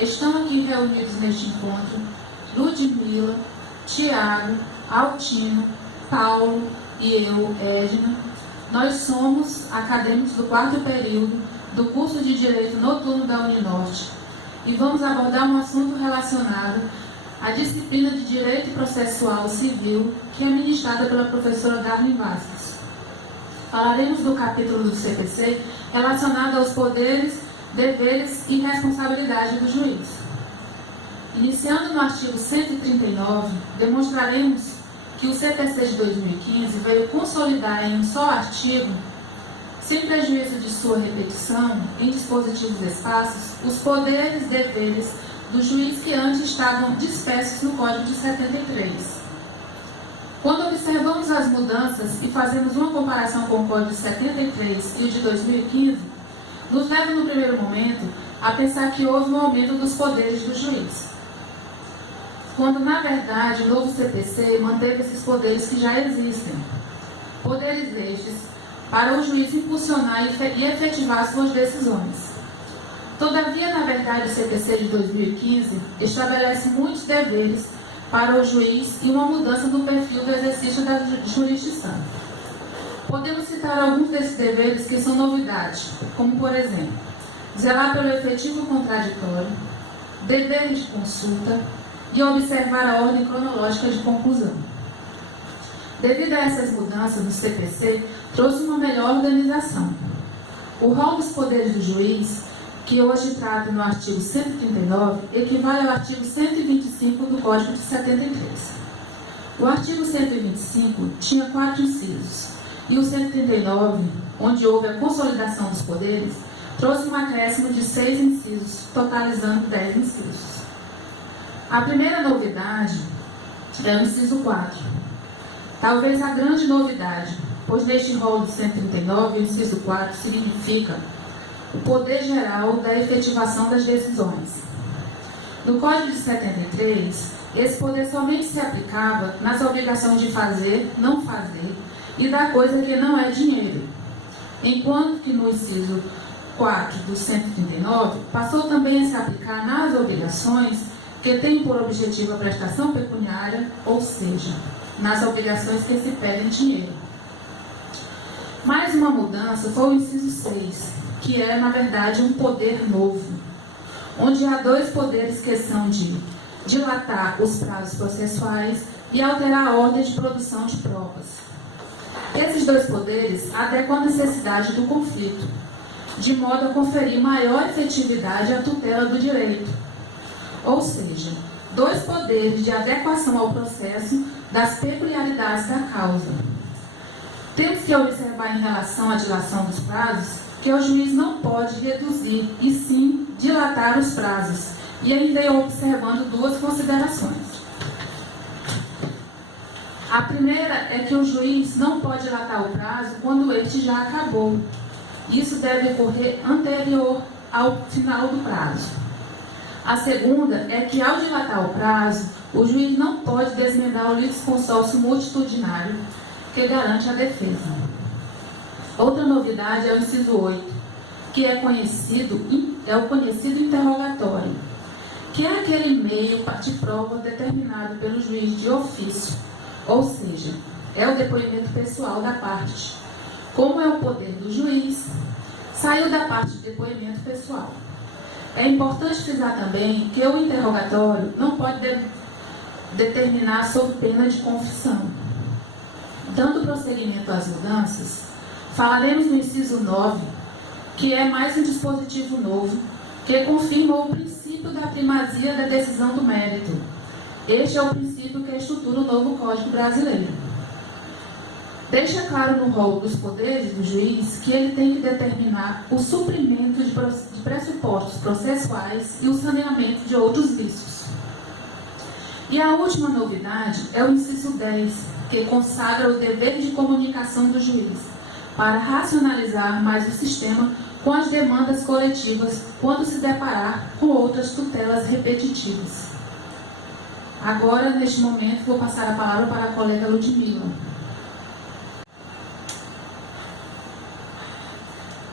estão aqui reunidos neste encontro Ludmila, Tiago, Altino, Paulo e eu, Edna. Nós somos acadêmicos do 4º período do curso de Direito Noturno da Uninorte e vamos abordar um assunto relacionado à disciplina de Direito Processual Civil, que é ministrada pela professora Darlene Vasquez. Falaremos do capítulo do CPC relacionado aos poderes, deveres e responsabilidade do juiz. Iniciando no artigo 139, demonstraremos que o CPC de 2015 veio consolidar em um só artigo, sem prejuízo de sua repetição em dispositivos espaços, os poderes e deveres do juiz que antes estavam dispersos no Código de 73. Quando observamos as mudanças e fazemos uma comparação com o Código de 73 e o de 2015, nos leva no primeiro momento a pensar que houve um aumento dos poderes do juiz, quando na verdade o novo CPC manteve esses poderes que já existem. Poderes estes para o juiz impulsionar e efetivar suas decisões. Todavia, na verdade, o CPC de 2015 estabelece muitos deveres para o juiz e uma mudança no perfil do exercício da jurisdição. Podemos citar alguns desses deveres que são novidades, como, por exemplo, zelar pelo efetivo contraditório, dever de consulta e observar a ordem cronológica de conclusão. Devido a essas mudanças no CPC, trouxe uma melhor organização. O rol dos poderes do juiz, que hoje trata no artigo 139, equivale ao artigo 125 do Código de 73. O artigo 125 tinha 4 incisos, e o 139, onde houve a consolidação dos poderes, trouxe um acréscimo de 6 incisos, totalizando 10 incisos. A primeira novidade é o inciso 4. Talvez a grande novidade, pois neste rol do 139, o inciso 4 significa o poder geral da efetivação das decisões. No Código de 73, esse poder somente se aplicava nas obrigações de fazer, não fazer e da coisa que não é dinheiro, enquanto que no inciso 4 do 139 passou também a se aplicar nas obrigações que têm por objetivo a prestação pecuniária, ou seja, nas obrigações que se pedem dinheiro. Mais uma mudança foi o inciso 6, que é, na verdade, um poder novo, onde há 2 poderes que são de dilatar os prazos processuais e alterar a ordem de produção de provas. Esses 2 poderes adequam a necessidade do conflito, de modo a conferir maior efetividade à tutela do direito, ou seja, 2 poderes de adequação ao processo das peculiaridades da causa. Temos que observar em relação à dilação dos prazos que o juiz não pode reduzir, e sim dilatar os prazos, e ainda observando 2 considerações. A primeira é que o juiz não pode dilatar o prazo quando este já acabou. Isso deve ocorrer anterior ao final do prazo. A segunda é que, ao dilatar o prazo, o juiz não pode desmendar o litisconsórcio multitudinário que garante a defesa. Outra novidade é o inciso 8, que é o conhecido interrogatório, que é aquele meio de prova determinado pelo juiz de ofício, ou seja, é o depoimento pessoal da parte. Como é o poder do juiz, saiu da parte de depoimento pessoal. É importante frisar também que o interrogatório não pode determinar sob pena de confissão. Dando prosseguimento às mudanças, falaremos no inciso 9, que é mais um dispositivo novo, que confirma o princípio da primazia da decisão do mérito. Este é o princípio que estrutura o novo Código Brasileiro. Deixa claro no rol dos poderes do juiz que ele tem que determinar o suprimento de pressupostos processuais e o saneamento de outros vícios. E a última novidade é o inciso 10, que consagra o dever de comunicação do juiz, para racionalizar mais o sistema com as demandas coletivas quando se deparar com outras tutelas repetitivas. Agora, neste momento, vou passar a palavra para a colega Ludmila.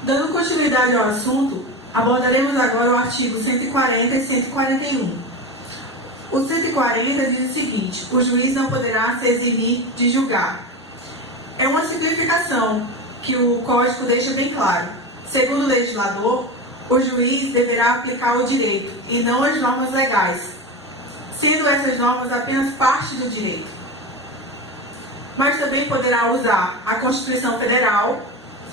Dando continuidade ao assunto, Abordaremos agora o artigo 140 e 141. O 140 diz o seguinte: o juiz não poderá se eximir de julgar. É uma simplificação que o Código deixa bem claro. Segundo o legislador, o juiz deverá aplicar o direito e não as normas legais, sendo essas normas apenas parte do direito. Mas também poderá usar a Constituição Federal,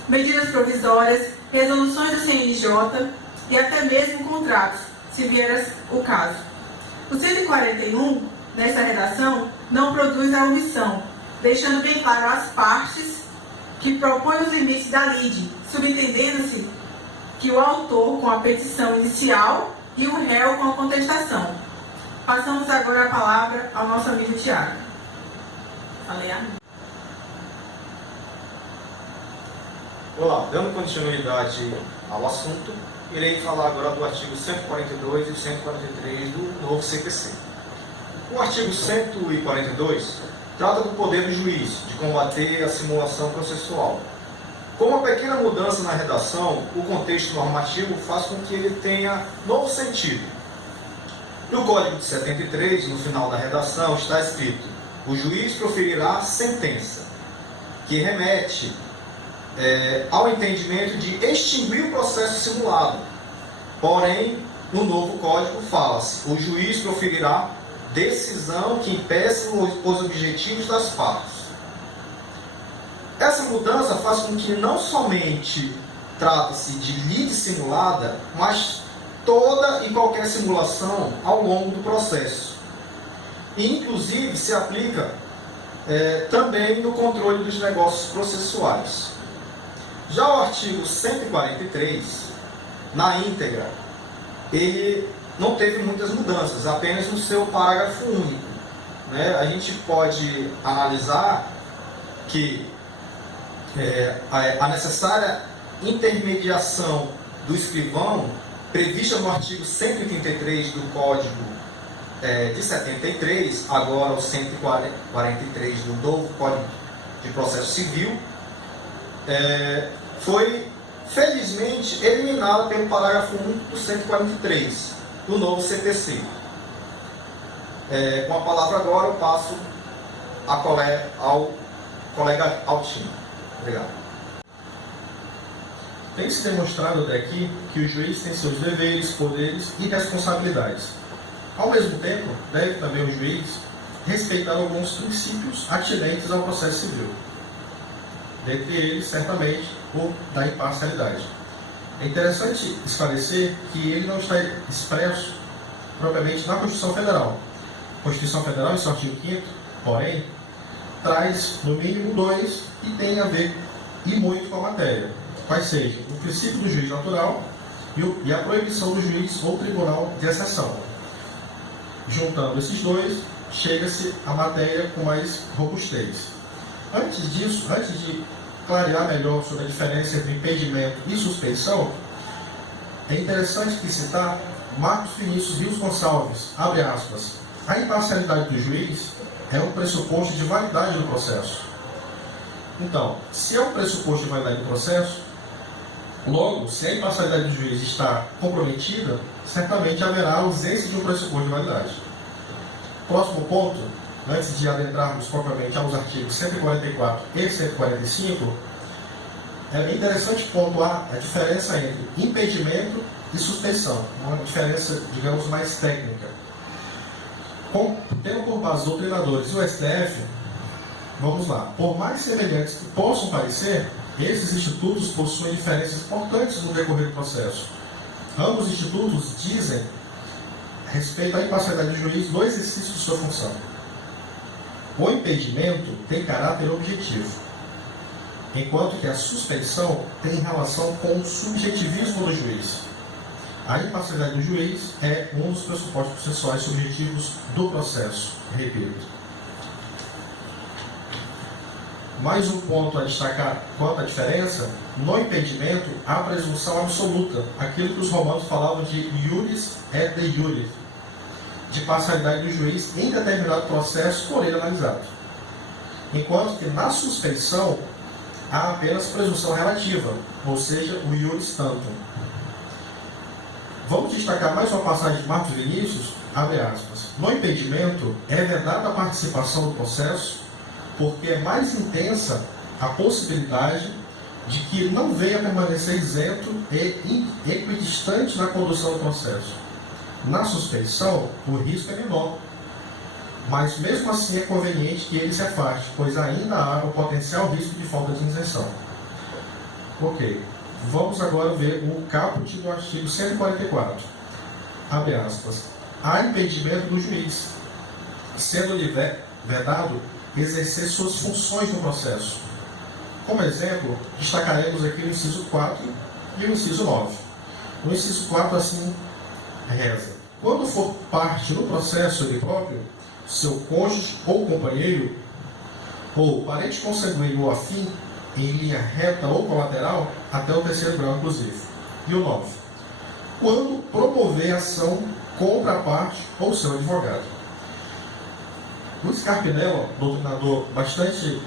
medidas provisórias, resoluções do CNJ e até mesmo contratos, se vier o caso. O 141, nessa redação, não produz a omissão, deixando bem claro as partes que propõem os limites da lide, subentendendo-se que o autor com a petição inicial e o réu com a contestação. Passamos agora a palavra ao nosso amigo Tiago. Falei a mim. Olá, dando continuidade ao assunto, irei falar agora do artigo 142 e 143 do novo CPC. O artigo 142 trata do poder do juiz de combater a simulação processual. Com uma pequena mudança na redação, o contexto normativo faz com que ele tenha novo sentido. No Código de 73, no final da redação, está escrito: o juiz proferirá sentença, que remete ao entendimento de extinguir o processo simulado. Porém, no novo Código fala-se: o juiz proferirá decisão que impeça os objetivos das partes. Essa mudança faz com que não somente trata-se de lide simulada, mas toda e qualquer simulação ao longo do processo. E, inclusive, se aplica também no controle dos negócios processuais. Já o artigo 143, na íntegra, ele não teve muitas mudanças, apenas no seu parágrafo único. A gente pode analisar que a necessária intermediação do escrivão, prevista no artigo 133 do Código de 73, agora o 143 do novo Código de Processo Civil, foi felizmente eliminada pelo parágrafo 1 do 143 do novo CPC. Com a palavra agora eu passo ao colega Altino. Obrigado. Tem-se demonstrado até aqui que o juiz tem seus deveres, poderes e responsabilidades. Ao mesmo tempo, deve também o juiz respeitar alguns princípios atinentes ao processo civil. Dentre eles, certamente, o da imparcialidade. É interessante esclarecer que ele não está expresso propriamente na Constituição Federal. A Constituição Federal, em seu artigo 5º, porém, traz no mínimo 2 e tem a ver e muito com a matéria, quais sejam o princípio do juiz natural e a proibição do juiz ou tribunal de exceção. Juntando esses dois, chega-se à matéria com mais robustez. Antes disso, antes de clarear melhor sobre a diferença entre impedimento e suspeição, é interessante citar Marcos Vinícius Rios Gonçalves, abre aspas, a imparcialidade do juiz é um pressuposto de validade do processo. Então, se é um pressuposto de validade do processo, logo, se a imparcialidade do juiz está comprometida, certamente haverá ausência de um pressuposto de validade. Próximo ponto, antes de adentrarmos propriamente aos artigos 144 e 145, é bem interessante pontuar a diferença entre impedimento e suspensão, uma diferença, digamos, mais técnica. Tendo por base os doutrinadores e o STF, vamos lá, por mais semelhantes que possam parecer, esses institutos possuem diferenças importantes no decorrer do processo. Ambos os institutos dizem respeito à imparcialidade do juiz no exercício de sua função. O impedimento tem caráter objetivo, enquanto que a suspensão tem relação com o subjetivismo do juiz. A imparcialidade do juiz é um dos pressupostos processuais subjetivos do processo, repito. Mais um ponto a destacar quanto à diferença: no impedimento há presunção absoluta, aquilo que os romanos falavam de iuris et de iure, de parcialidade do juiz em determinado processo por ele analisado. Enquanto que na suspensão há apenas presunção relativa, ou seja, o iuris tantum. Vamos destacar mais uma passagem de Marcos Vinícius, abre aspas. No impedimento, é vedada a participação do processo, porque é mais intensa a possibilidade de que não venha a permanecer isento e equidistante na condução do processo. Na suspeição, o risco é menor, mas mesmo assim é conveniente que ele se afaste, pois ainda há o potencial risco de falta de isenção. Ok. Vamos agora ver o caput do artigo 144. Abre aspas. Há impedimento do juiz, sendo-lhe vedado exercer suas funções no processo. Como exemplo, destacaremos aqui o inciso 4 e o inciso 9. O inciso 4 assim reza. Quando for parte no processo ele próprio, seu cônjuge ou companheiro, ou parente consanguíneo ou afim, em linha reta ou colateral, até o terceiro grau, inclusive. E o 9. Quando promover ação contra a parte ou seu advogado. O Scarpinella, doutrinador bastante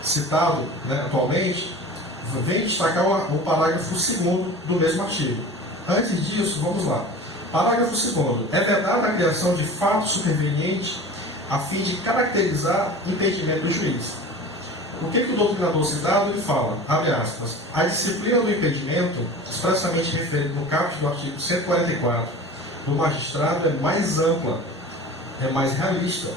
citado atualmente, vem destacar o parágrafo 2º do mesmo artigo. Antes disso, vamos lá. Parágrafo 2º. É vedada a criação de fato superveniente a fim de caracterizar impedimento do juiz. O que o doutrinador citado ele fala? Abre aspas. A disciplina do impedimento, expressamente referida no caput do artigo 144 do magistrado, é mais ampla, é mais realista,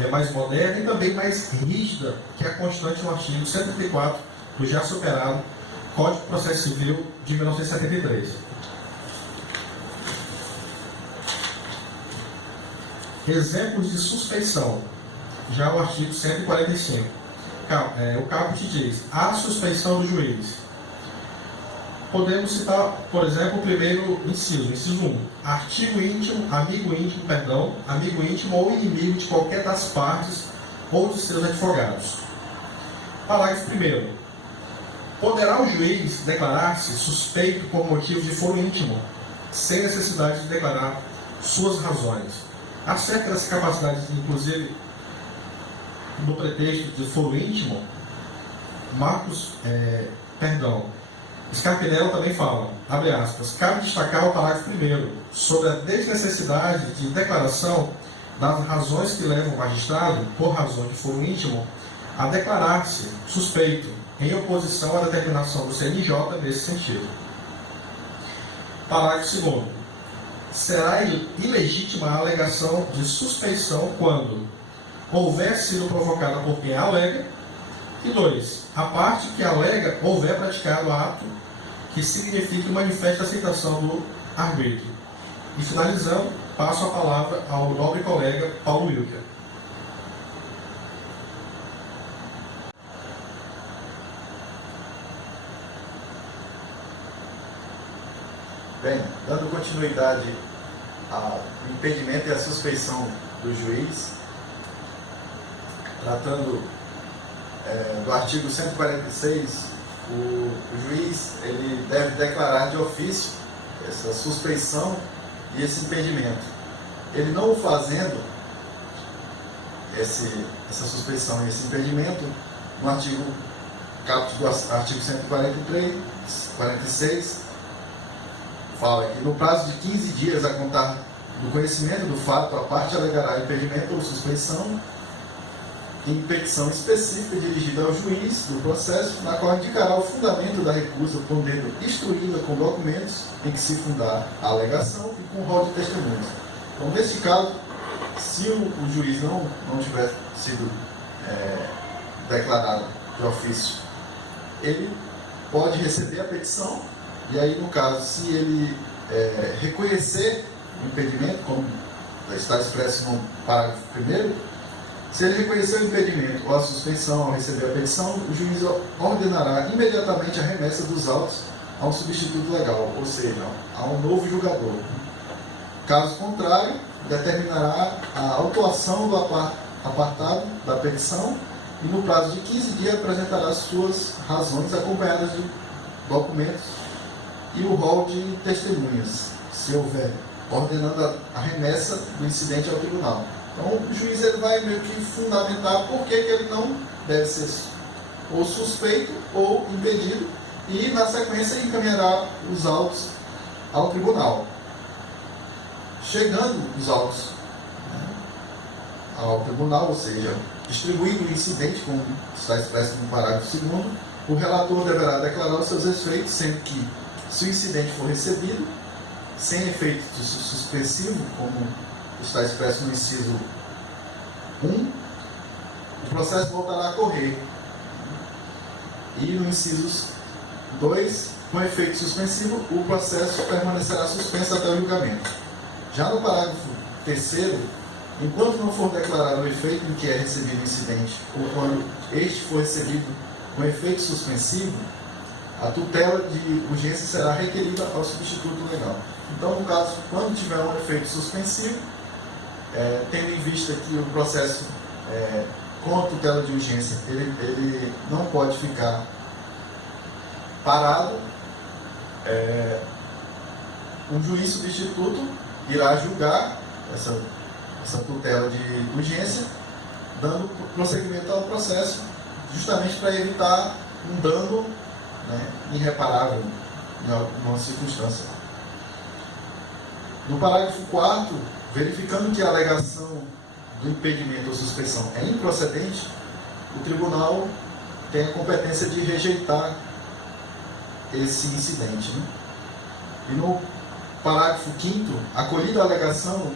é mais moderna e também mais rígida que a constante no artigo 134 do já superado Código de Processo Civil de 1973. Exemplos de suspeição. Já o artigo 145. O caput diz: há suspeição do juiz. Podemos citar, por exemplo, o primeiro inciso 1. Amigo íntimo ou inimigo de qualquer das partes ou de seus advogados. Parágrafo 1º. Poderá o juiz declarar-se suspeito por motivo de foro íntimo, sem necessidade de declarar suas razões. Acerca dessa capacidade, inclusive, no pretexto de foro íntimo, Scarpinella também fala, abre aspas, cabe destacar o parágrafo 1º, sobre a desnecessidade de declaração das razões que levam o magistrado, por razão de foro íntimo, a declarar-se suspeito, em oposição à determinação do CNJ nesse sentido. Parágrafo 2º. Será ilegítima a alegação de suspeição quando houver sido provocada por quem a alega, e 2. A parte que alega houver praticado ato que signifique manifesta aceitação do arbítrio. E finalizando, passo a palavra ao nobre colega Paulo Wilker. Bem, dando continuidade ao impedimento e à suspeição do juiz, tratando do artigo 146, o juiz ele deve declarar de ofício essa suspeição e esse impedimento. Ele não o fazendo, essa suspeição e esse impedimento, no artigo 146, fala que no prazo de 15 dias a contar do conhecimento do fato, a parte alegará impedimento ou suspeição em petição específica dirigida ao juiz do processo, na qual indicará o fundamento da recusa, podendo instruí-la com documentos em que se fundar a alegação e com rol de testemunhas. Então, neste caso, se o juiz não tiver sido declarado de ofício, ele pode receber a petição, e aí, no caso, se ele reconhecer o impedimento, como está expresso no parágrafo 1º, se ele reconhecer o impedimento ou a suspensão ao receber a petição, o juiz ordenará imediatamente a remessa dos autos a um substituto legal, ou seja, a um novo julgador. Caso contrário, determinará a autuação do apartado da petição e, no prazo de 15 dias, apresentará suas razões acompanhadas de documentos e o rol de testemunhas, se houver, ordenando a remessa do incidente ao tribunal. Então, o juiz ele vai meio que fundamentar por que ele não deve ser ou suspeito ou impedido, e, na sequência, encaminhará os autos ao tribunal. Chegando os autos, né, ao tribunal, ou seja, distribuído o incidente, como está expresso no parágrafo 2º, o relator deverá declarar os seus efeitos, sendo que, se o incidente for recebido, sem efeito suspensivo, como está expresso no inciso 1, o processo voltará a correr. E no inciso 2, com efeito suspensivo, o processo permanecerá suspenso até o julgamento. Já no parágrafo 3º, enquanto não for declarado o efeito em que é recebido o incidente, ou quando este for recebido com efeito suspensivo, a tutela de urgência será requerida ao substituto legal. Então, no caso, quando tiver um efeito suspensivo, tendo em vista que o processo com a tutela de urgência, ele não pode ficar parado, um juiz substituto irá julgar essa tutela de urgência, dando prosseguimento ao processo, justamente para evitar um dano, né, irreparável em alguma circunstância. No parágrafo 4º, verificando que a alegação do impedimento ou suspensão é improcedente, o tribunal tem a competência de rejeitar esse incidente, né? E no parágrafo 5º, acolhida a alegação,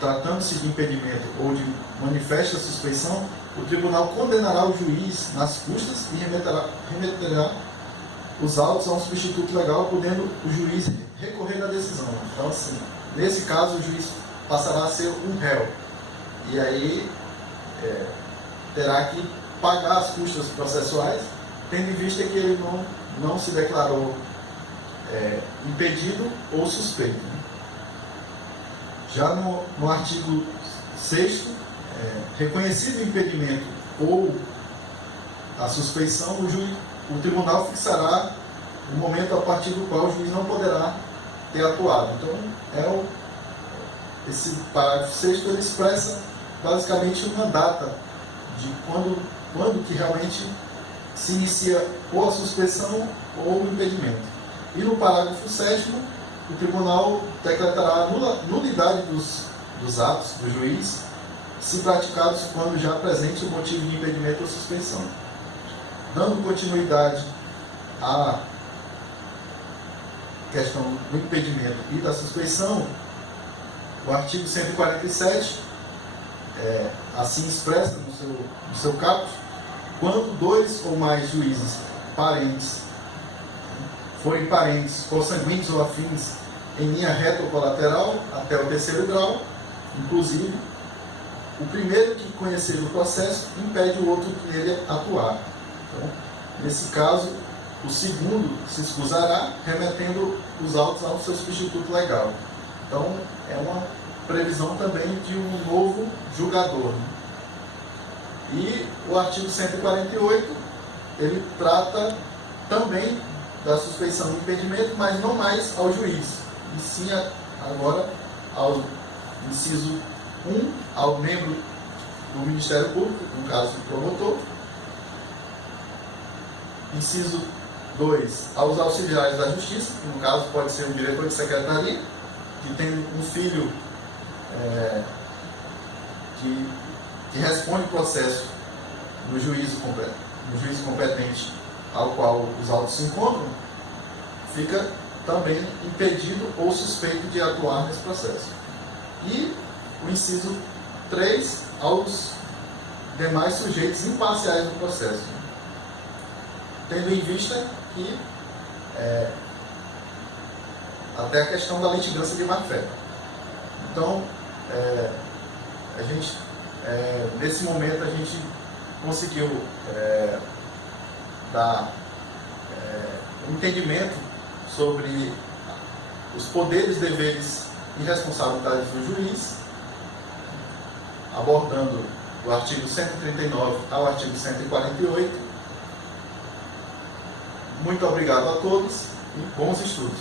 tratando-se de impedimento ou de manifesta suspeição, o tribunal condenará o juiz nas custas e remeterá os autos a um substituto legal, podendo o juiz recorrer da decisão. Então, assim, nesse caso, o juiz passará a ser um réu. E aí terá que pagar as custas processuais, tendo em vista que ele não se declarou impedido ou suspeito. Já no artigo 6º, reconhecido o impedimento ou a suspeição, o tribunal fixará o momento a partir do qual o juiz não poderá ter atuado. Então, esse parágrafo 6º ele expressa basicamente uma data de quando que realmente se inicia ou a suspeição ou o impedimento. E no parágrafo 7º, o tribunal decretará a nulidade dos atos do juiz, se praticados quando já presente o motivo de impedimento ou suspensão. Dando continuidade à questão do impedimento e da suspeição, o artigo 147 assim expressa no seu caput: quando 2 ou mais juízes parentes forem parentes, consanguíneos ou afins em linha reta ou colateral até o 3º grau, inclusive, o primeiro que conhecer o processo impede o outro nele atuar. Então, nesse caso, o segundo se escusará, remetendo os autos ao seu substituto legal. Então, é uma previsão também de um novo julgador. E o artigo 148, ele trata também da suspeição e impedimento, mas não mais ao juiz, e sim agora ao inciso 1, ao membro do Ministério Público, no caso do promotor. Inciso 2, aos auxiliares da Justiça, que no caso pode ser um diretor de secretaria, que tem um filho que responde o processo no juízo competente ao qual os autos se encontram, fica também impedido ou suspeito de atuar nesse processo. E o inciso 3, aos demais sujeitos imparciais do processo, tendo em vista que até a questão da litigância de má-fé. Então, a gente, nesse momento, a gente conseguiu dar um entendimento sobre os poderes, deveres e responsabilidades do juiz, abordando do artigo 139 ao artigo 148. Muito obrigado a todos e bons estudos.